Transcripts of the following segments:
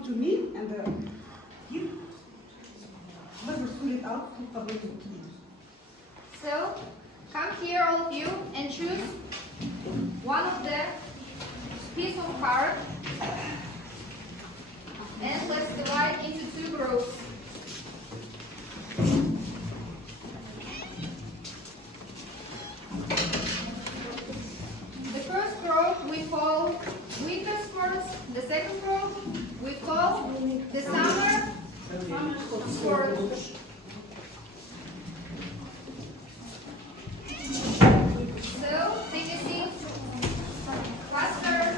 come to me and give. Let me fill it out. So, come here all of you and choose one of the piece of card and let's divide into two groups. The first group we call winter sports, the second group we call the summer sports. So, take a seat, faster.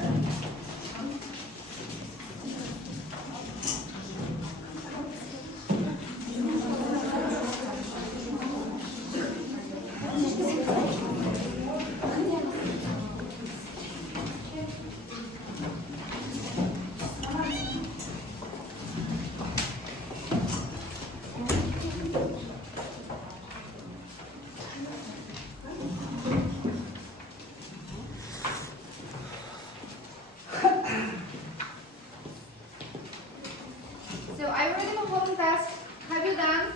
So I already have a home task. Have you done?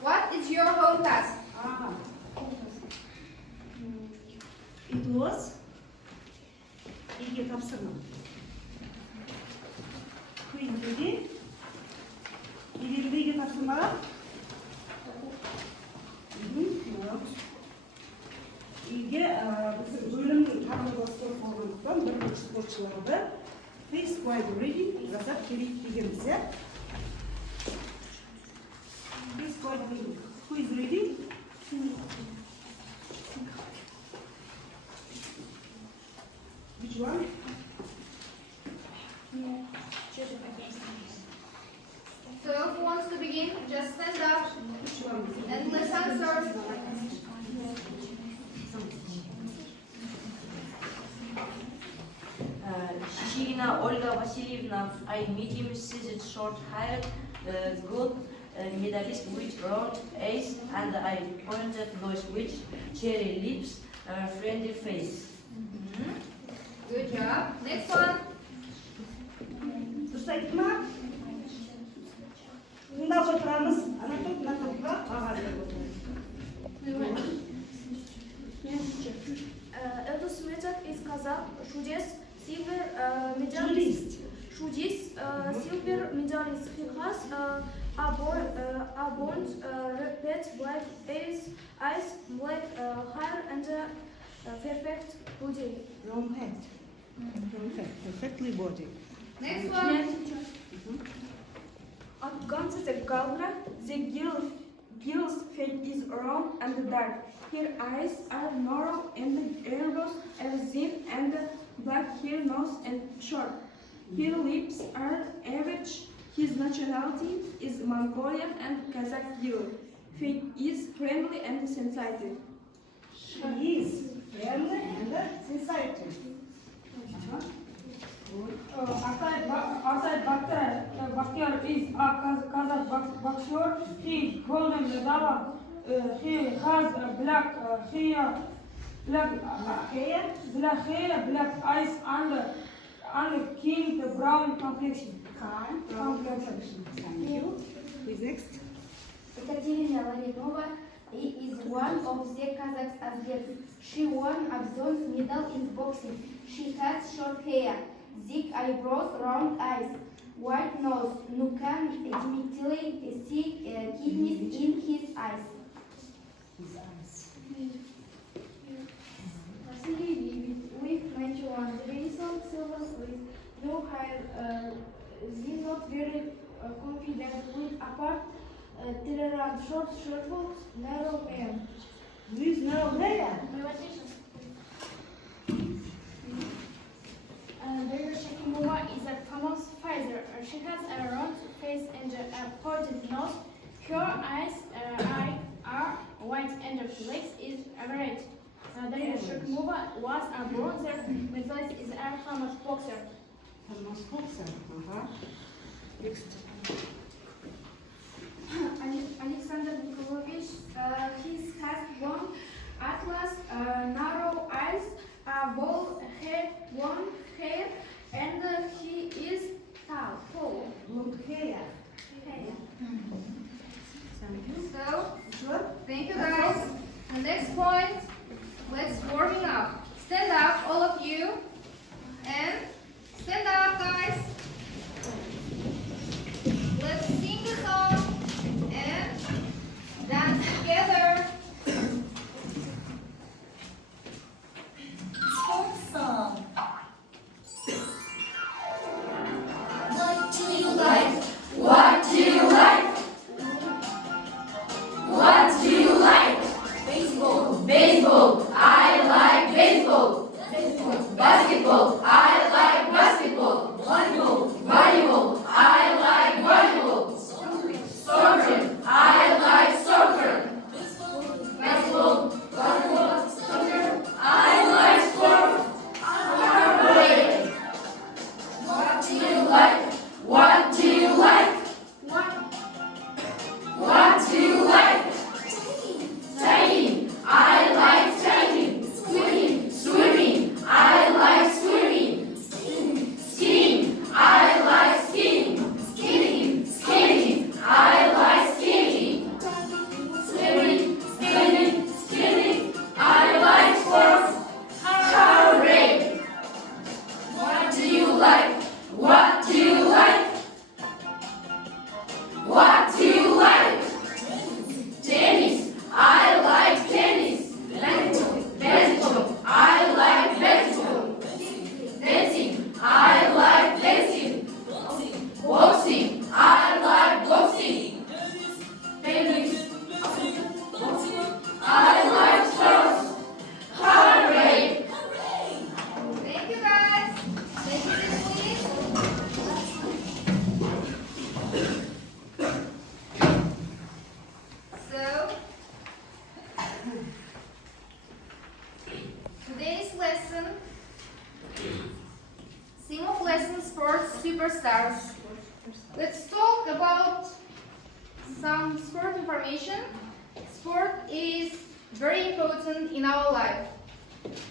What is your home task? It was İlgi tapsırma. Bu ilgi İlgi tapsırma. İlgi bizim bölüm tanımlaması olduğundan bir sporcularda face wide ready yazıp geleceğimize. Face wide ready. Who is ready? Which one? So who wants to begin? Just stand up and let's answer. Shishigina Olga Vasilievna, I medium sized short hair, good medalist with round eyes, and I pointed nose with cherry lips, friendly face. Good job. Next one. Dıştakiler bunda oturamız anlattıkla ağırlık. Eldos Mehmet is Kazakh, Shudis silver medalist. Shudis silver medalist. He has a bond, red black eyes, black hair, and perfect body. Wrong head. Wrong head. Perfectly body. Next one. At the Gavra, the girl's face is round and dark. Her eyes are narrow and the ears are thin and black. Her nose and short. Her lips are average. His nationality is Mongolian and Kazakh girl. Face is friendly and sensitive. She is friendly and sensitive. Outside Bakhtiar is a Kazakh boxer. He is golden medal. He has black hair, black eyes, and keen brown complexion. Thank you. Who is next? Ekaterina Larinova is one of the Kazakh athletes. She won a bronze medal in boxing. She has short hair, thick eyebrows, round eyes, white nose. You can immediately see kidneys in his eyes. His eyes. Vasily with 91, Renaissance silver with no hair, they not very confident with apart, tolerant, short, narrow man. Who is now there? Vera Shakimova is a famous fighter. She has a round face and a pointed nose. Her eyes are white and her legs is average. Vera Shakimova was a bronzer medalist, is a famous boxer. Famous boxer. Next. Alexander Nikolaevich, he has one atlas, narrow eyes, bald head, long hair, and he Thank you, guys. The next point, let's warming up. Stand up, all of you, and stand up, guys. Let's sing the song and dance together. Sports song. What do you like? What do you like? What do you like? Baseball. Baseball. I like baseball. Basketball. I like basketball. Volleyball. Volleyball. I like volleyball. Soccer. I like soccer. Baseball. Volleyball. Soccer. I like sport. Hooray. What do you like? What do you like? What do you like? Tagging. I like tagging. Swimming. Swimming. I like swimming. Skiing. I like skiing. Skating. Skating. I like skating. Swimming. Swimming. Skating. I like sports. Hooray! What do you like? What do you like? What do you like? Tennis. I like tennis. Basketball. Basketball. I like basketball. Dancing. I like dancing. Boxing. I like boxing. Tennis. I like sports. Hooray! Thank you, guys. Thank you, please. So, today's lesson, theme of lesson, sports superstars. Let's talk about some sport information. Sport is very important in our life,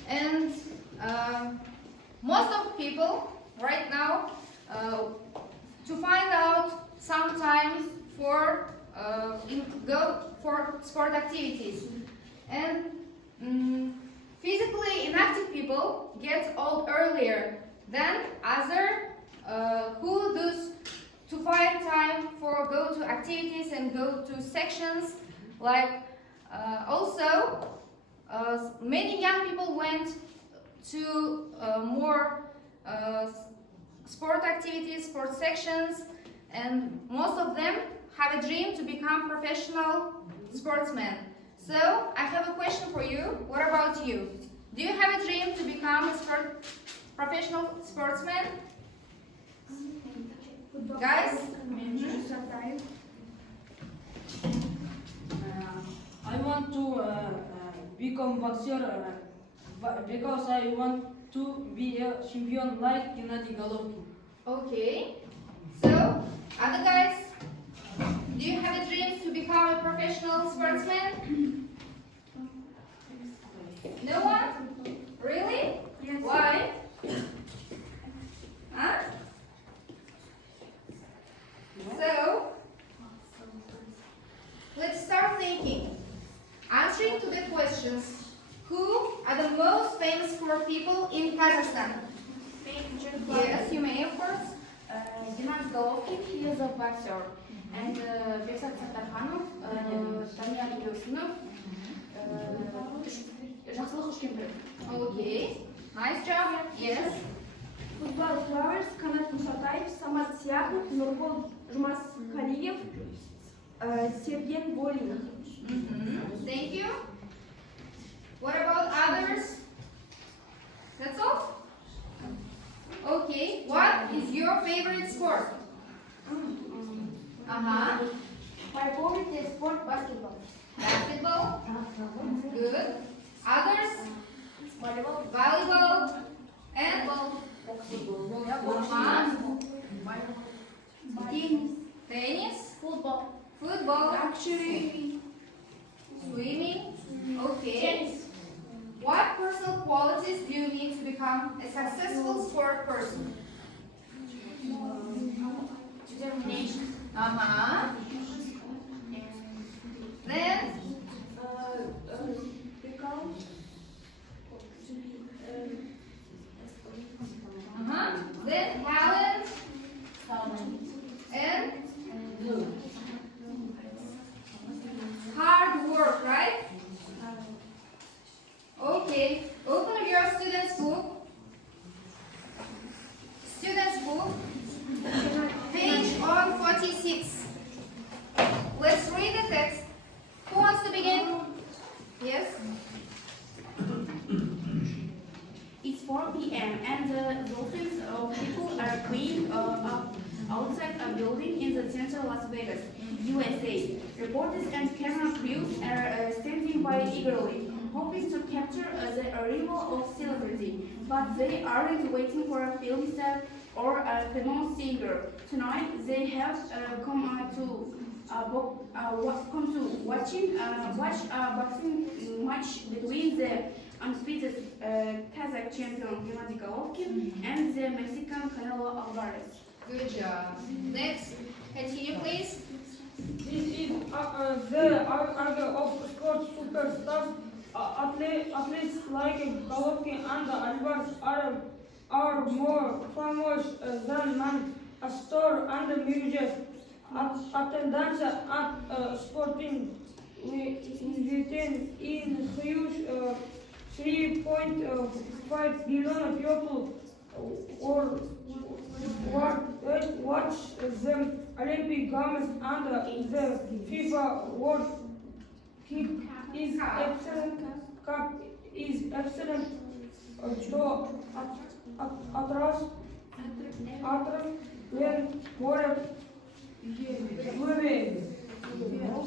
and most of people right now to find out some time for go for sport activities, and physically inactive people get old earlier than other who does to find time for go to activities and go to sections, like also many young people went to more sport activities, sport sections, and most of them have a dream to become professional sportsmen. So I have a question for you. What about you? Do you have a dream to become a professional sportsman? Guys? I want to become boxer because I want to be a champion like Gennady Golovkin. Okay. So, other guys? Do you have a dream to become a professional sportsman? No one? Really? Yes. Why? Huh? So, let's start thinking. Answering to the questions. Who are the most famous sport people in Kazakhstan? Yes, you may, of course. Gennady Golovkin, he is a boxer. And Behzad Sattarkhanov, Daniyar Yosinov, Жақсылық Үшкемпіров. Okay. Nice job. Yes. Football players Kanat Musatayev, Samad Siakov, Nurgul Jumashkaliyev, Sergen Volin. Thank you. What about others? That's all? Okay. What is your favorite sport? Uh-huh. My favorite sport basketball. Basketball? Good. Others? Volleyball. Volleyball? And? Uh-huh. Tennis. Tennis? Football. Football? Actually, Swimming? Okay. What personal qualities do you need to become a successful sport person? Determination. Uh-huh. Then, text. Who wants to begin? Yes. It's 4 p.m. and dozens of people are queuing up outside a building in the central Las Vegas, USA. Reporters and camera crews are standing by eagerly, hoping to capture the arrival of celebrity. But they aren't waiting for a film star or a famous singer. Tonight they have come to watch a boxing match between the undefeated Kazakh champion Gennady Golovkin and the Mexican Canelo Alvarez. Good job. Next, continue, please. This is the argue of sport superstars. Athletes like Golovkin and Alvarez are more famous than man. A store and music. Attendance at sporting events in huge 3.5 billion people or watch the Olympic Games and the FIFA World Cup is excellent to attract when more women.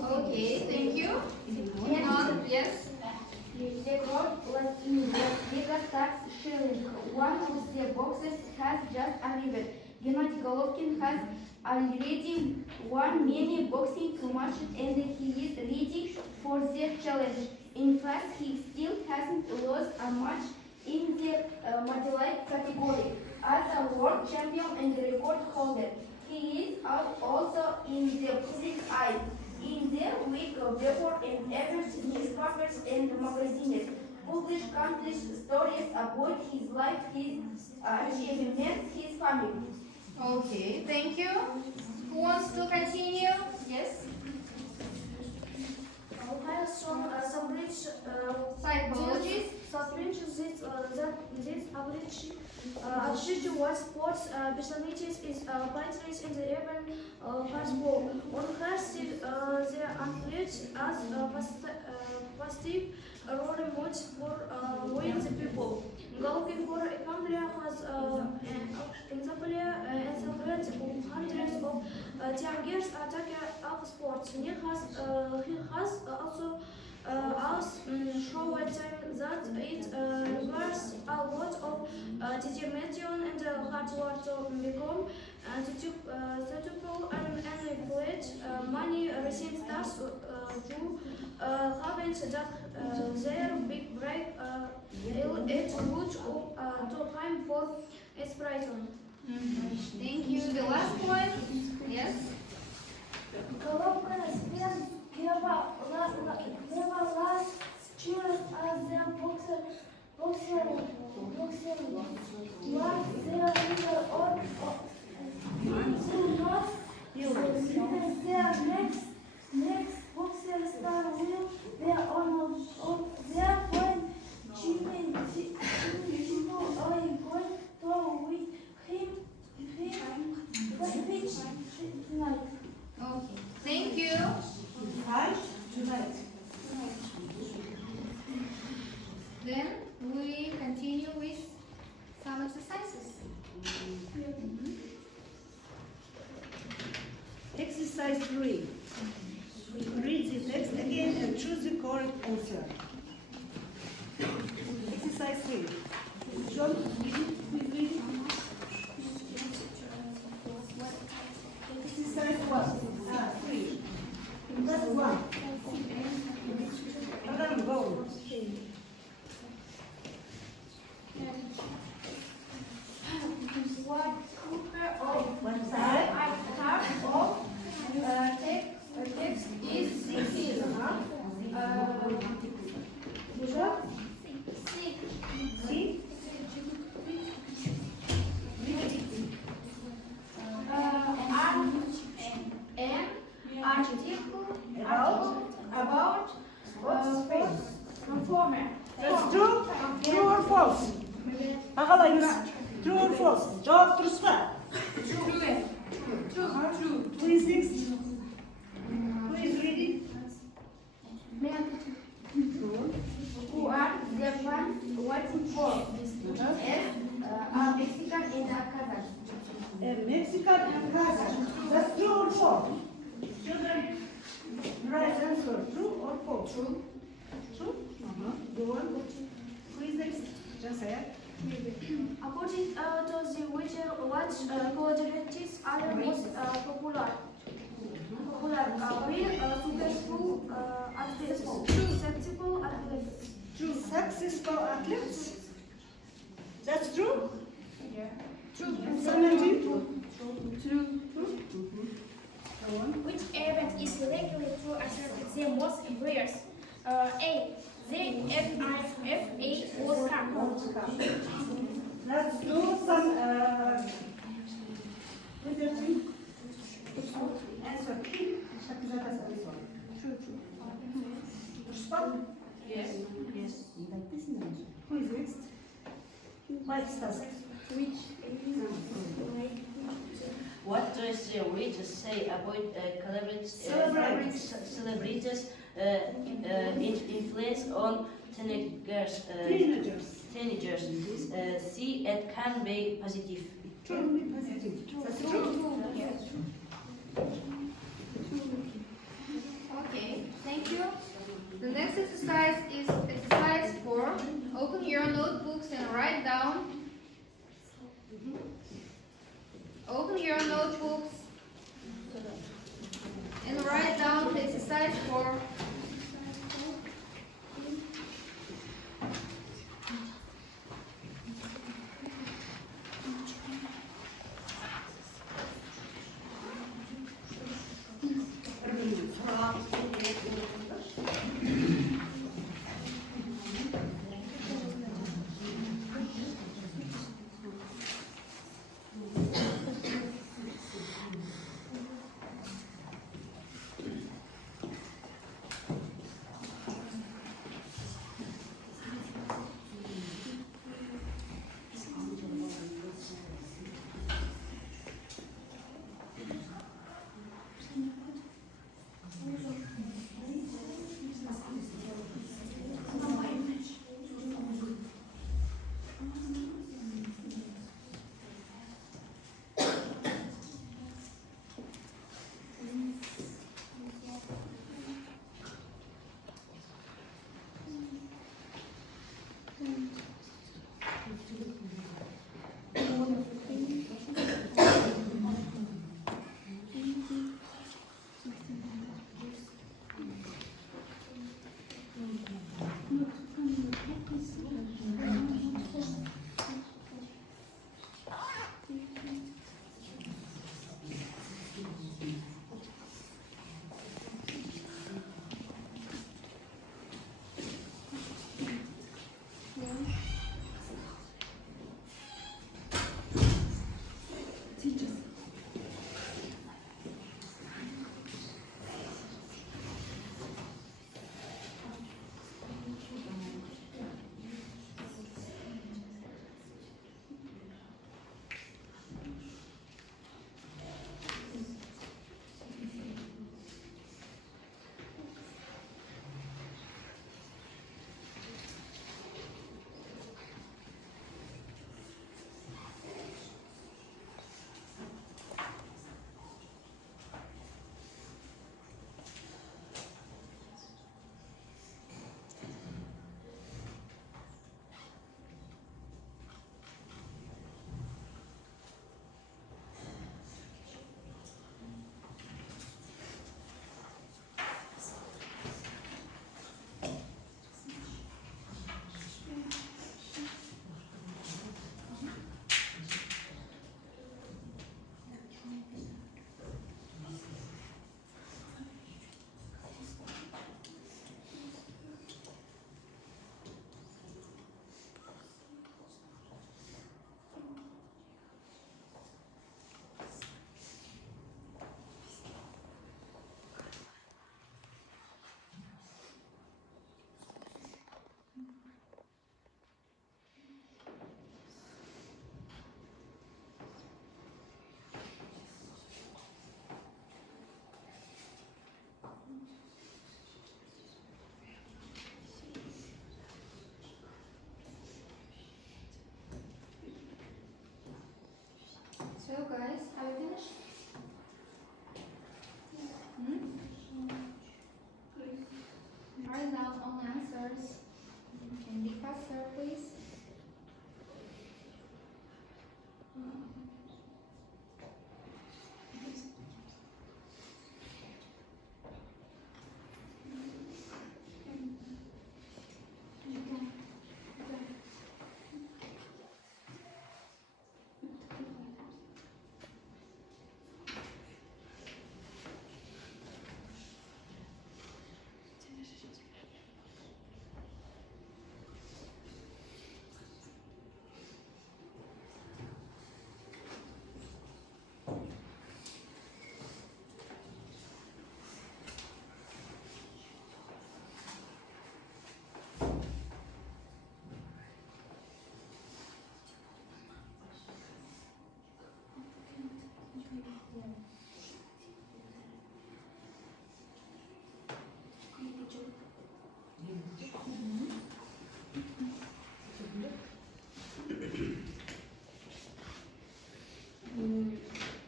Okay, thank you. Yes. The crowd was in Las Vegas tax shilling. One of the boxers has just arrived. Gennady Golovkin has already won many boxing matches and he is ready for the challenge. In fact, he still hasn't lost a match in the middleweight category. As a world champion and record holder, he is also in the public eye. In the week before and after, newspapers and magazines publish countless stories about his life, his achievements, his family. Okay, thank you. Who wants to continue? Yes. Psychologist. Associated with sports personalities is partners in the urban baseball. On casted the athletes as positive role models for with the people. Golovkin, for example, has hundreds of years attacker of sports. He has also showed that it requires a lot of determination and hard work to become suitable and manipulate many recent stars who haven't that their big break it would to time for inspiration. Thank you. The last one. Yes. Golovkin spent never last years as the boxer but their leader on their next boxer star will be on their point. People are going to with him tonight. Okay. Thank you. Fight tonight. Then we continue with some exercises. Exercise 3. Read the text again and choose the correct answer. Exercise 3. John, please read it. Exercise 3. That's 1. Madam, go. What cooper of One side. type of text is six? See? An article About? performer. That's true? True or false? Ағалайыңыз, true or false? Жауап дұрыс па? True. Please next. Please read it. false? True. True? Good. Who is next? Just say it. According to the weather, what quadratics are the most popular? We successful athletes. Successful athletes. True. Successful athletes. That's true? Yeah. True. Samantha? True. Which event is likely to attract the most viewers? A. The FIFA World Cup. Let's do some researching. Answer. True. Respond. Yes. Who is next? Mike Stas. What does the reader say about celebrities' influence on teenagers? See, it can be positive. True. Positive. That's true. Okay, thank you. The next exercise is exercise 4. Open your notebooks and write down. Open your notebooks and write down the exercise 4. So guys, are you finished? Are you sir, please.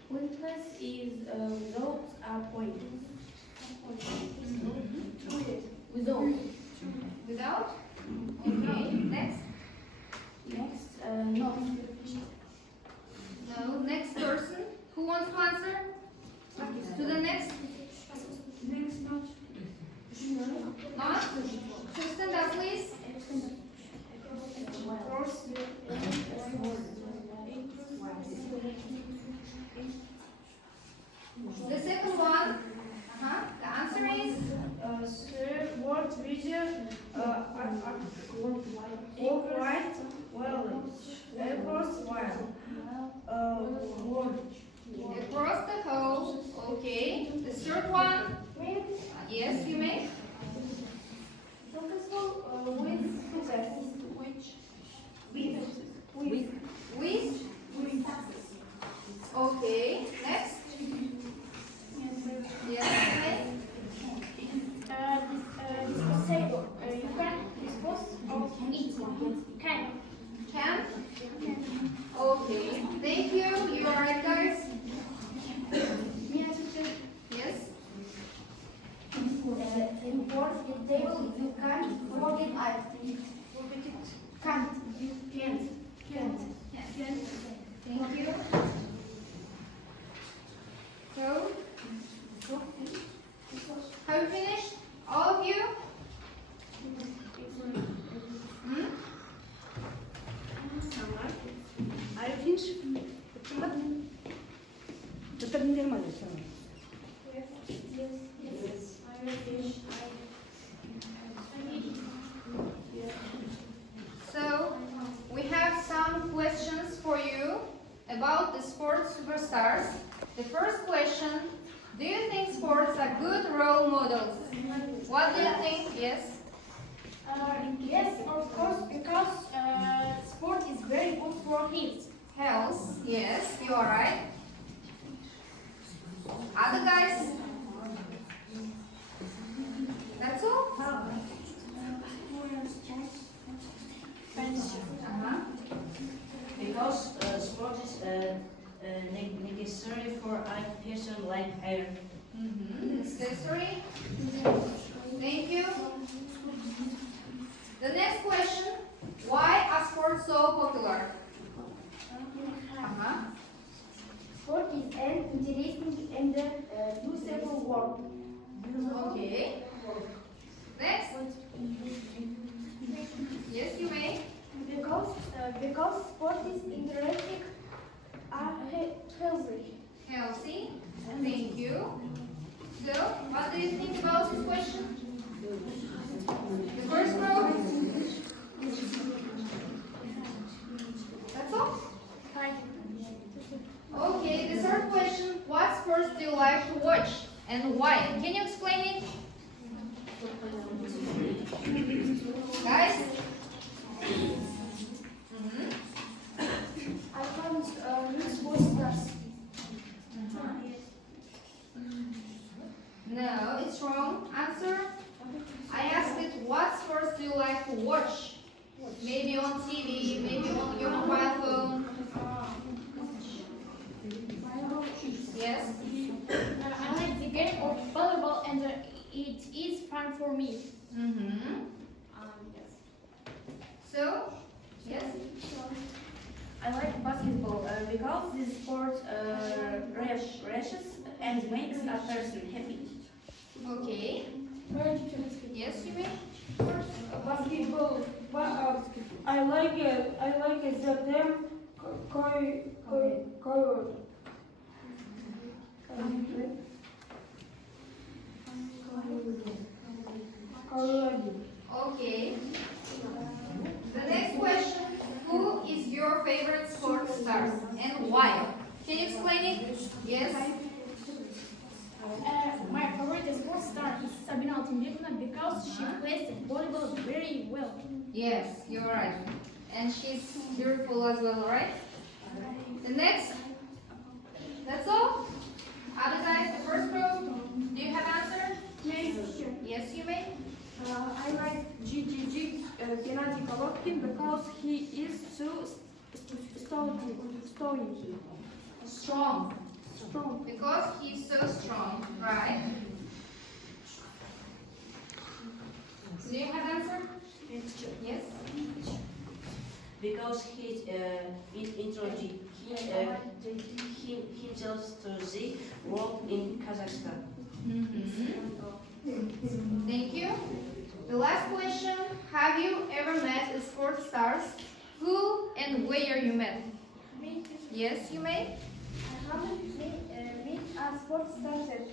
Pointless is without a point. Without. Without? Okay, next. Next, not. No, next person. Who wants to answer? To the next? Not? Stand up, please. The second one. The answer is Sir, what region upright well across while word. across the whole. Okay. The third one. Yes, you may. Successful with success. Which? With. With. Okay. Next. Yes, you may. Disposable. You can dispose of it. Can. Can. Okay. Thank you. You are right, guys. Yes. Import the table. You can't forget it. Can't. You can't. Thank you. So, have you finished? All of you? Hmm? Are you finished? Bitirdim derim hadi sana. So, we have some questions for you about the sports superstars. The first question, do you think sports are good role models? What do you think? Yes? Yes, of course, because sport is very good for health. Health, yes, you are right. Other guys? That's all? Because sport is necessary for a person like her. Necessary. Thank you. The next question, why are sports so popular? Sport is an interesting and useful work. Okay. Next. Yes, you may. Because sport is interesting and healthy. Healthy. Thank you. So, what do you think about this question? The first row? That's all? Okay, the third question. What sports do you like to watch and why? Can you explain it? Guys? I found new sports stars. No, it's wrong. Answer. I asked it, what sports do you like to watch? Maybe on TV, maybe on your mobile phone. Yes? I like the game of volleyball and it is fun for me. Mm-hmm. So, So, yes. I like basketball because this sport refreshes and makes a person happy. Okay. Yes, you may. Basketball. I like it. I like it. The term covered. Okay. The next question: who is your favorite sport star and why? Can you explain it? Yes. My favorite sports star is Sabina Altınbekova because she plays volleyball very well. Yes, you're right. And she's beautiful as well, right? The next. That's all. Other guys, the first row. Do you have answer? Yes, you may. I like Gennady Golovkin because he is so stoic. Strong. Strong. Because he's so strong, right? Do you have answer? Yes. Because he introduced himself to the world in Kazakhstan. Thank you. The last question: have you ever met a sport stars? Who and where you met? Me, Yes, you may. I haven't meet a sports star yet.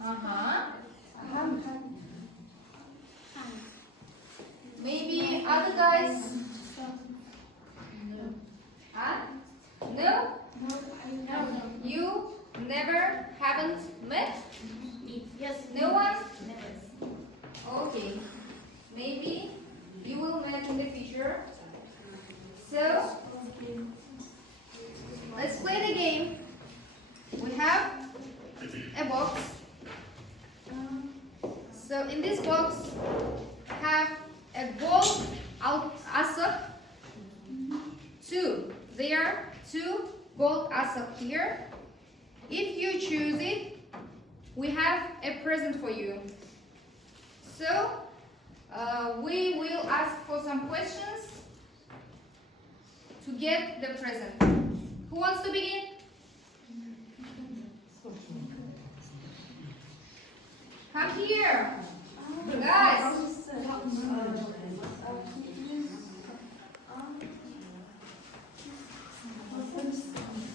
Uh-huh. I haven't. Maybe other guys? Huh? No? No. You never haven't met? Yes. No one? Never. Okay. Maybe you will meet in the future. So, let's play the game. We have a box. So in this box have a gold asap. There are two gold asap here. If you choose it, we have a present for you. So we will ask for some questions to get the present. Who wants to begin? Come here. Guys.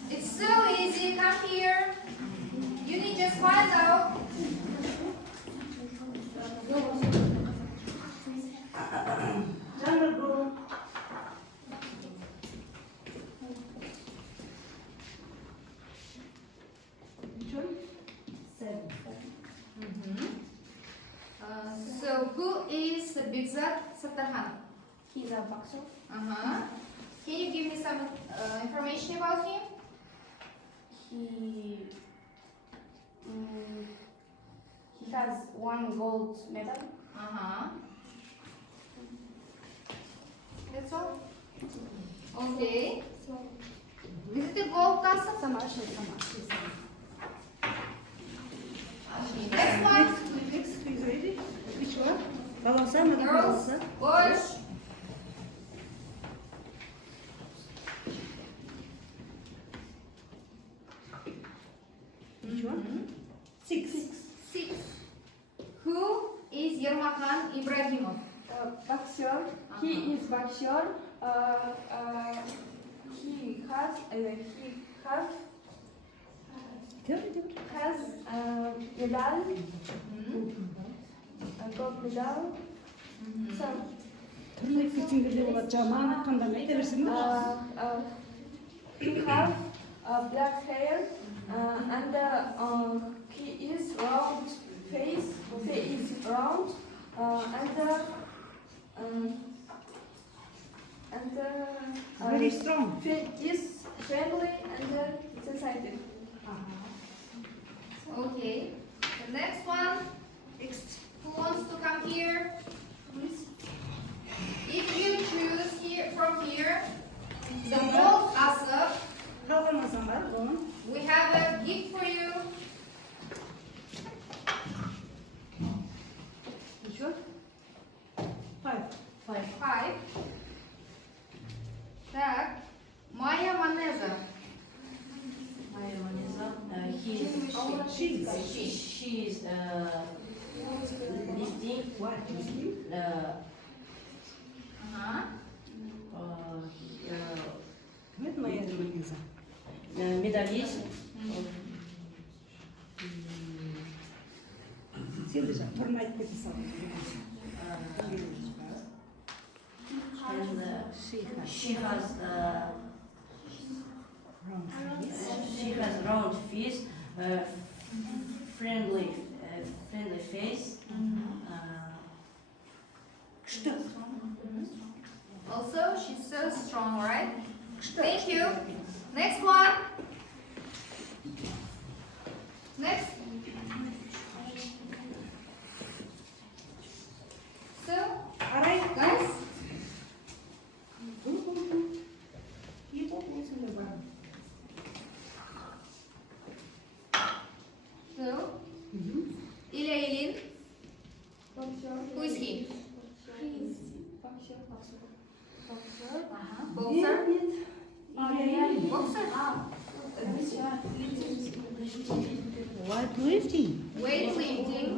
It's so easy. Come here. You need just find out. Jungle Book. So who is Bigzat Satarhan? He's a boxer. Can you give me some information about him? He has one gold medal. That's all. Okay. Is it a gold task? Next one. Next, please ready? Which one? Balança, madame Girls, balança. boys. Which one? Six. Six. Who is Yermakan Ibrahimov? Boxer. He is boxer. He has medal, a gold medal. Some Түрлі кітіңгілер болады, жаман қандай айта берсің бе? he have black hair and he is round face. He is round Very strong. is friendly and sensitive. Okay. The next one. Who wants to come here? If you choose here from here, the gold asap, Kalkamazsan var, onun. we have a gift for you. Which one? Five. Five. She's. She's lifting What? Кімет моя Лиза? medalist. Сен де жаңа тұрын айтып кете сал. And she has round face, friendly face. Күшті. Also, she's so strong, right? Thank you. Next one. Next. So, Арай. guys, Ет осында бар. so, Ilya Ilin. Who is he? Boxer. Boxer. What lifting? Weightlifting.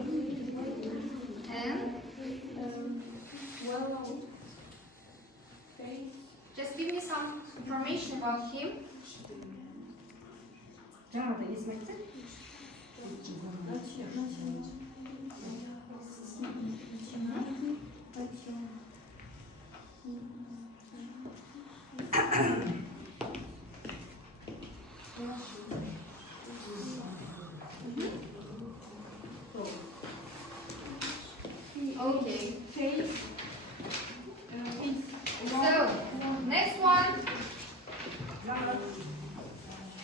And just give me some information about him. Жаңа да есін айтсай. Okay. So, next one.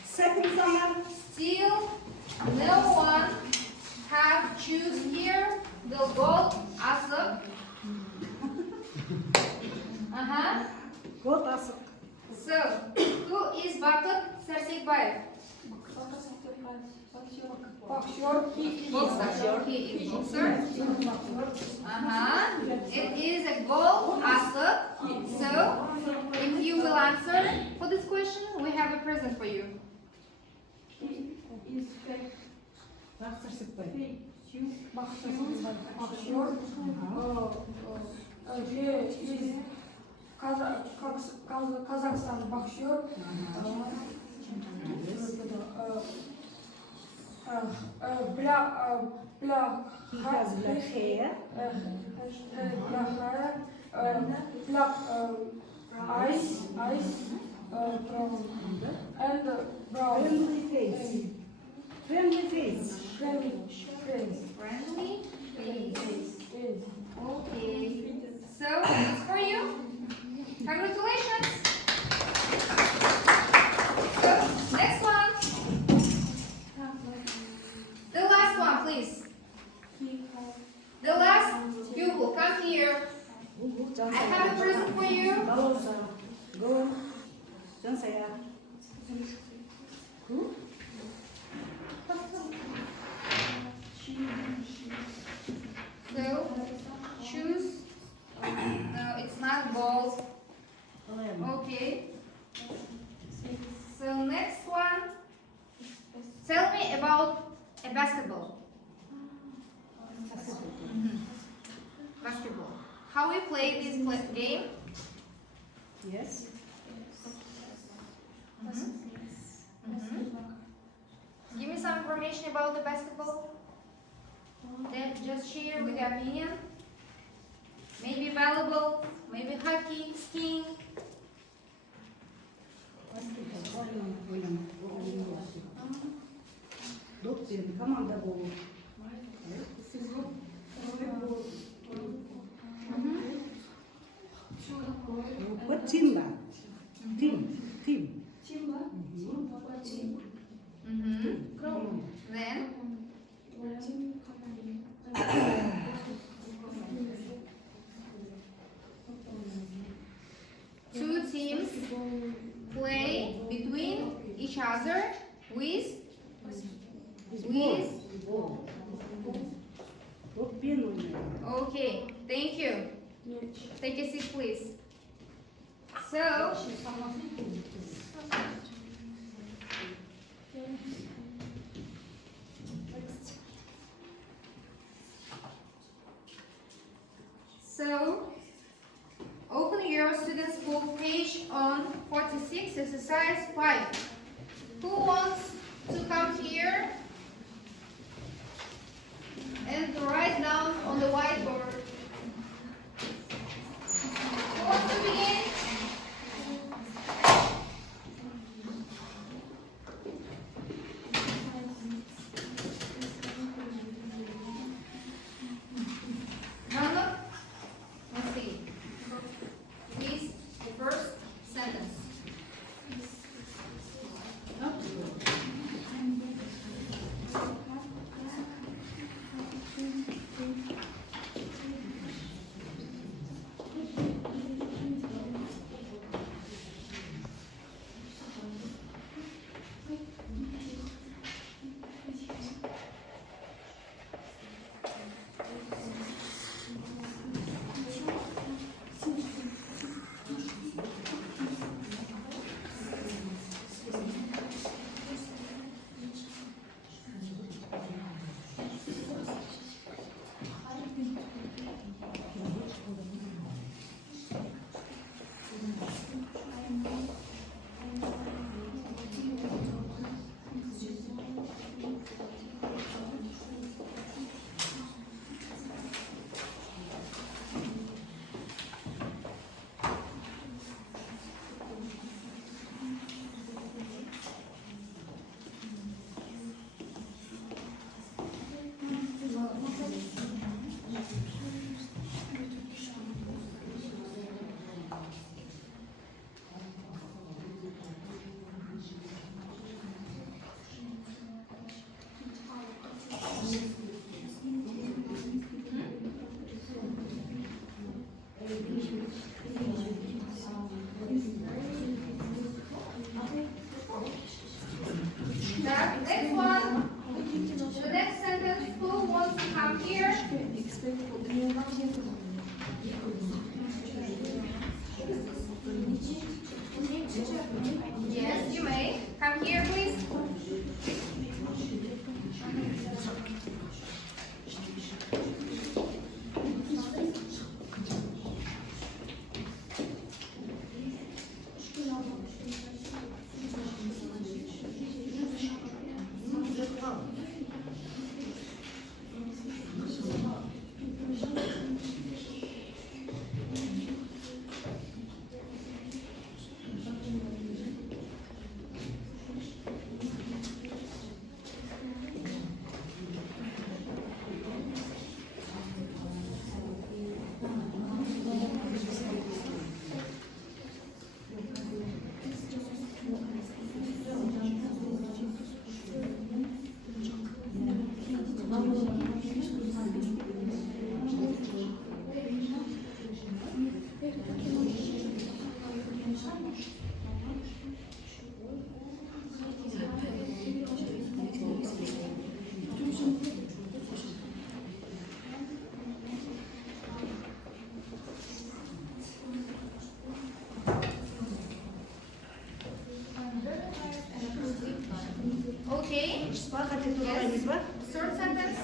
Second summer. Still, no one have choose here the gold asık. Гол асық. So, who is Batık Sersekbayev? Boxer. Boxer. He is boxer. It is a gold asık. So, if you will answer for this question, we have a present for you. Бақсыр сықпай. Казахстан боксер. He has black hair. Black eyes, brown, and brown. Friendly face. Friendly face. Friendly. Friendly face. Okay. So, it's for you. Congratulations. So, next one. The last one, please. The last pupil, come here. I have a present for you. Go. Don't say that. Who? So, choose. No, it's not balls. Okay. So, next one. Tell me about a basketball. Basketball. How we play this game? Yes. Give me some information about the basketball. Then just share with your opinion. Maybe volleyball, maybe hockey, skiing. Доппен команда болу. Вот Тимба. Тим. Then two teams play between each other with Доппен. Okay, thank you. Take a seat, please. So, So, open your students' book page on 46, exercise 5. Who wants to come here and write down on the whiteboard? Who wants to begin? Nando? Let's see. Please, the first sentence. The next one, the next sentence, who wants to come here? Yes, you may. Come here, please. Okay. Yes. Third sentence.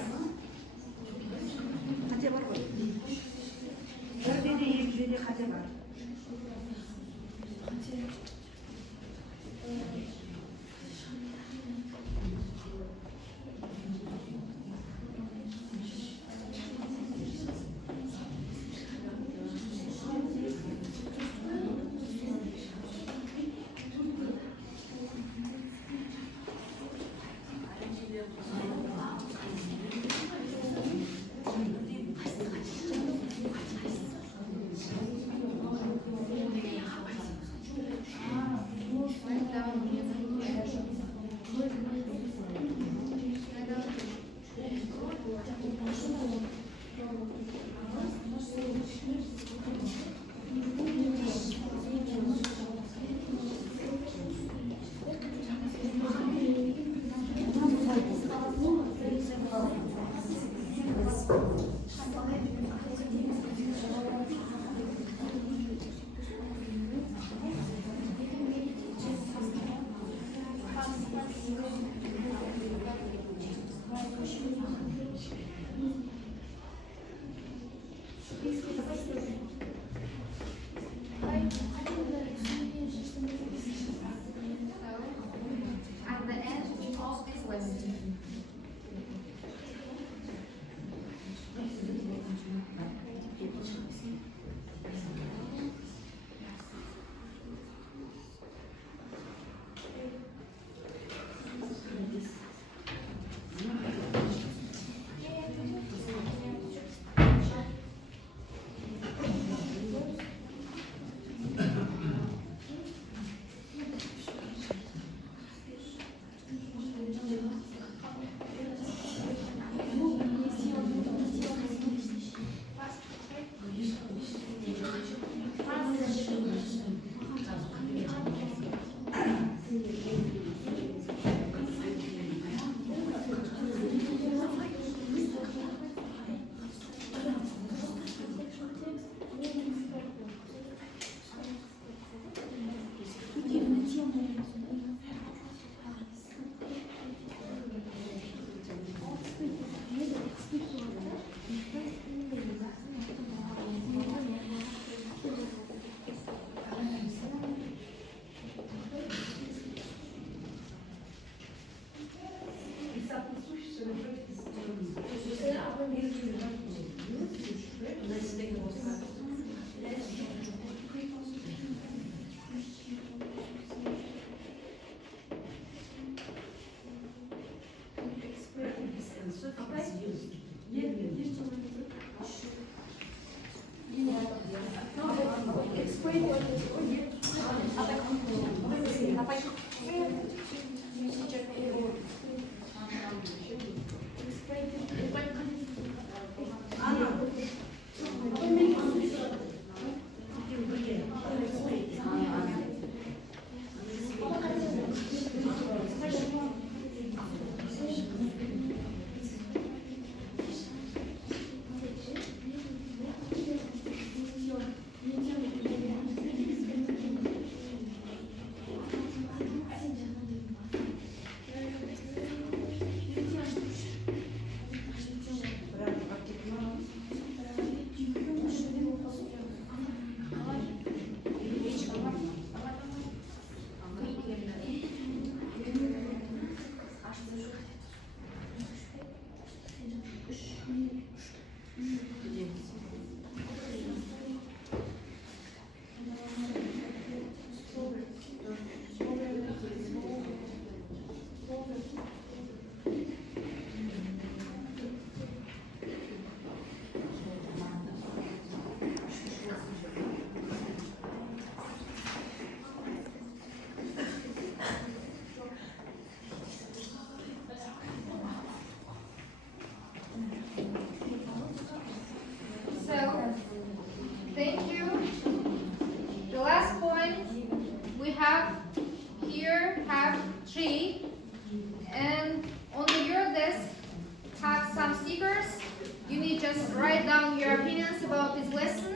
write down your opinions about this lesson.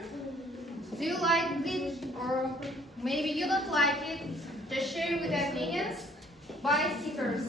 Do you like it or maybe you don't like it? Just share with your opinions by stickers.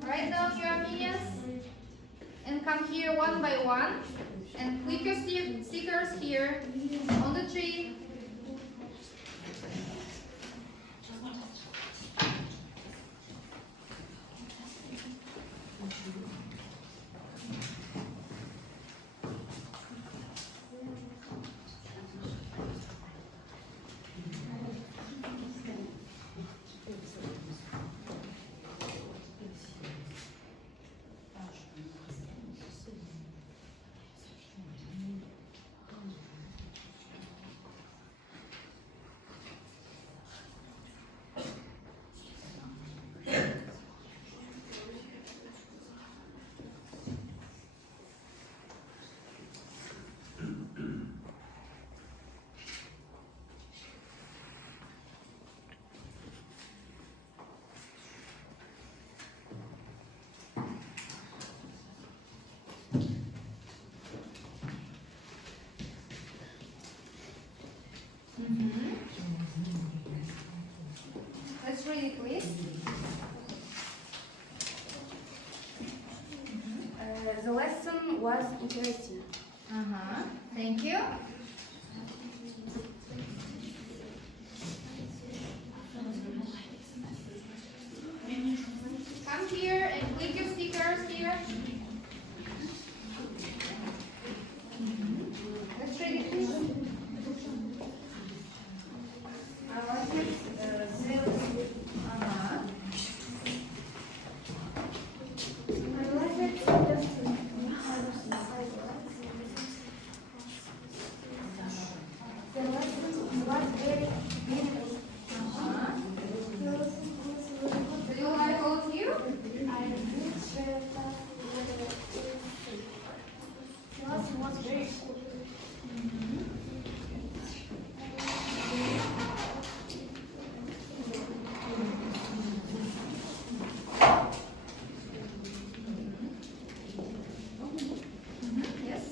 Write down your opinions and come here one by one and click your stickers here on the tree. Let's read it, please. The lesson was interesting. Thank you. Come here and click your stickers here. Let's read it, please. I like it. Do you like all of you? Yes.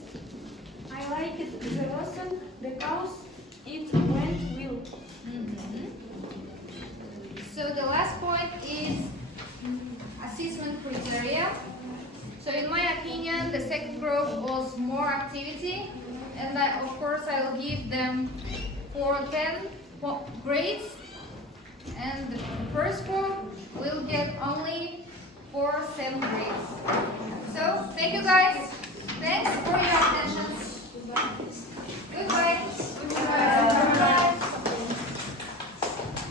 I like it, the lesson because it went well. So the last point is assessment criteria. So in my opinion, the second group was more activity, and of course I will give them 4 10 grades, and the first group will get only 4 7 grades. So thank you guys. Thanks.